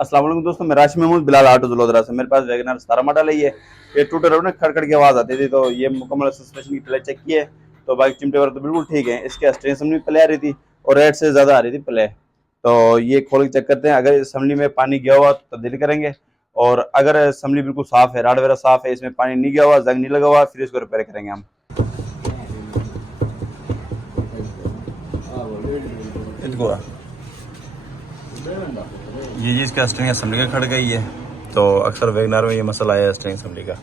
अस्सलाम वालेकुम दोस्तों, मैं राशि महमूद बिलाल ऑटो जलोदरा से। मेरे पास वैगनर 17 मॉडल है। ये टूटे रोड में खड़खड़ की आवाज़ आती थी, तो ये मुकम्मल सस्पेंशन की प्ले चेक की है तो बाइक चिमटे वगैरह तो बिल्कुल ठीक है। इसके स्टेरिंग असम्बली प्ले आ रही थी और रेट से ज़्यादा आ रही थी प्ले। तो ये खोल के चेक करते हैं। अगर असम्बली में पानी गया हुआ तो तब्दीली करेंगे, और अगर असम्बली बिल्कुल साफ़ है, राड वगैरह साफ़ है, इसमें पानी नहीं गया हुआ, जंग नहीं लगा हुआ, फिर इसको रिपेयर करेंगे हम। ये जी इसका स्टेरिंग असम्बली का खड़ गई है, तो अक्सर वैगनर में ये मसला आया है स्टेरिंग असम्बली का।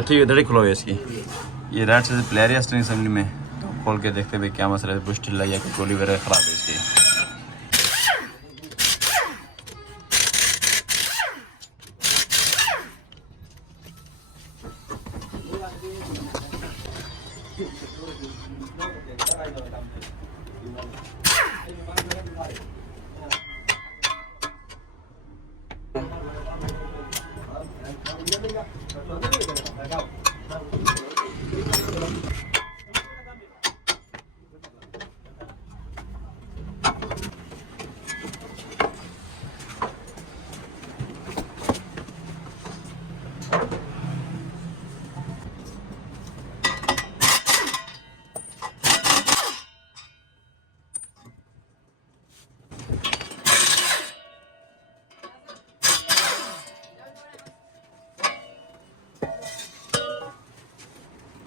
ठीक है, धड़ी खुला हुई है इसकी। ये राइट से प्लेयर है स्टेरिंग असम्बली में, तो खोल के देखते भाई क्या मसला है, बुश ढिल्ला या गोली वगैरह ख़राब है इसकी।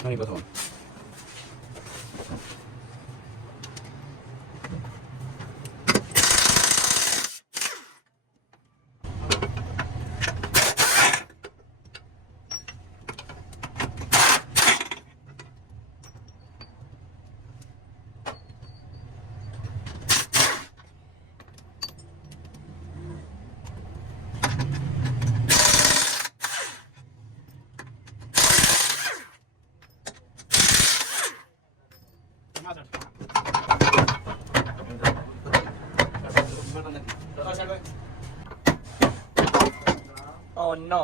नहीं बताओ। Oh no.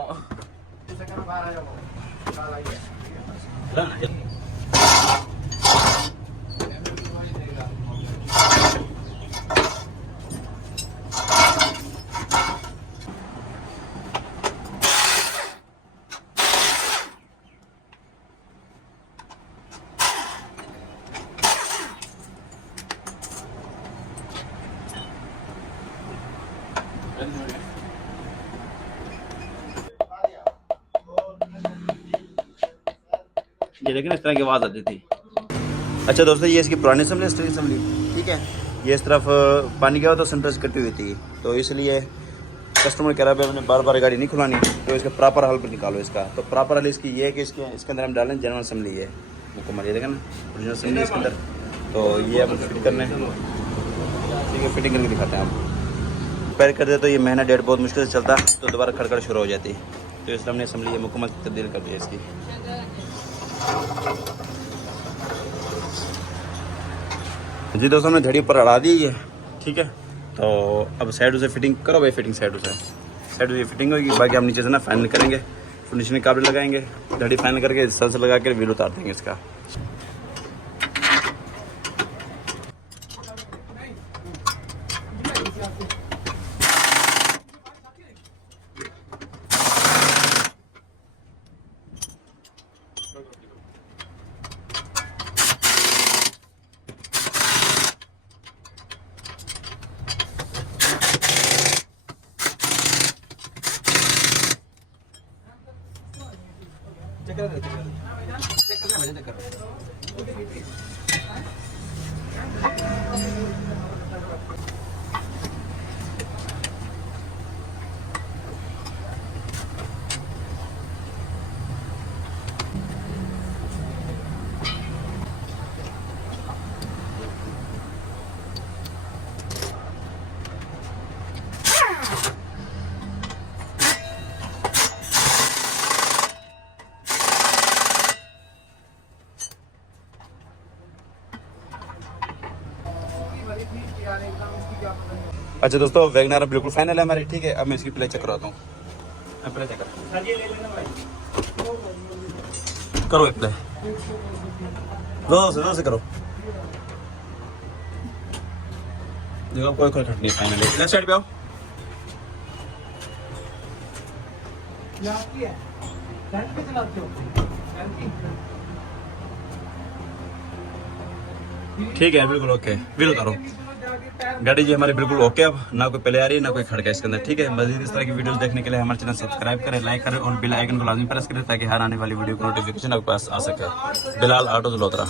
ये देखें इस तरह की आवाज़ आती थी। अच्छा दोस्तों, ये इसकी पुरानी असम्बली, स्टेरिंग असम्बली, ठीक है। ये इस तरफ पानी गया हो तो सेंटर से कटी हुई थी, तो इसलिए कस्टमर कह रहा है अपने बार बार गाड़ी नहीं खुलानी, तो इसका प्रॉपर हल पर निकालो इसका। तो प्रॉपर हल इसकी ये है कि इसके अंदर हम डालें जनरल असम्बली है मुकम्मल, ये देखें ना ओरिजिनल असम्बली इसके अंदर। तो ये हम फिट करने, ठीक है, फिटिंग करके दिखाते हैं आप। रिपेयर कर दे तो ये महीना डेढ़ बहुत मुश्किल से चलता, तो दोबारा खड़खड़ शुरू हो जाती। तो इसलिए हमने असम्बली मुकम्मल तब्दील कर दी इसकी। जी दोस्तों, हमने धड़ी ऊपर अड़ा दी है, ठीक है। तो अब साइड से फिटिंग करो भाई, फिटिंग साइड से फिटिंग होगी। बाकी हम नीचे से ना फाइनल करेंगे, फिनिशिंग काबल लगाएंगे, धड़ी फाइनल करके सल से लगा कर व्हील उतार देंगे इसका। अच्छा दोस्तों, वैगनर बिल्कुल फाइनल है हमारी, ठीक है। अब मैं इसकी प्ले चेक करवाता हूँ। प्ले चेक करो, प्ले दो से करो। देखो कोई खटखट नहीं फाइनली। लेफ्ट साइड पे आओ। ठीक है बिल्कुल ओके, व्हील उतारो। गाड़ी जी हमारी बिल्कुल ओके, अब ना कोई पहले आ रही है ना कोई खड़का इसके अंदर। ठीक है, मजीद इस तरह की वीडियोस देखने के लिए हमारे चैनल सब्सक्राइब करें, लाइक करें और बेल आइकन को लाजमी प्रेस करें ताकि हर आने वाली वीडियो का नोटिफिकेशन आपके पास आ सके। बिलाल ऑटो जलोत्रा।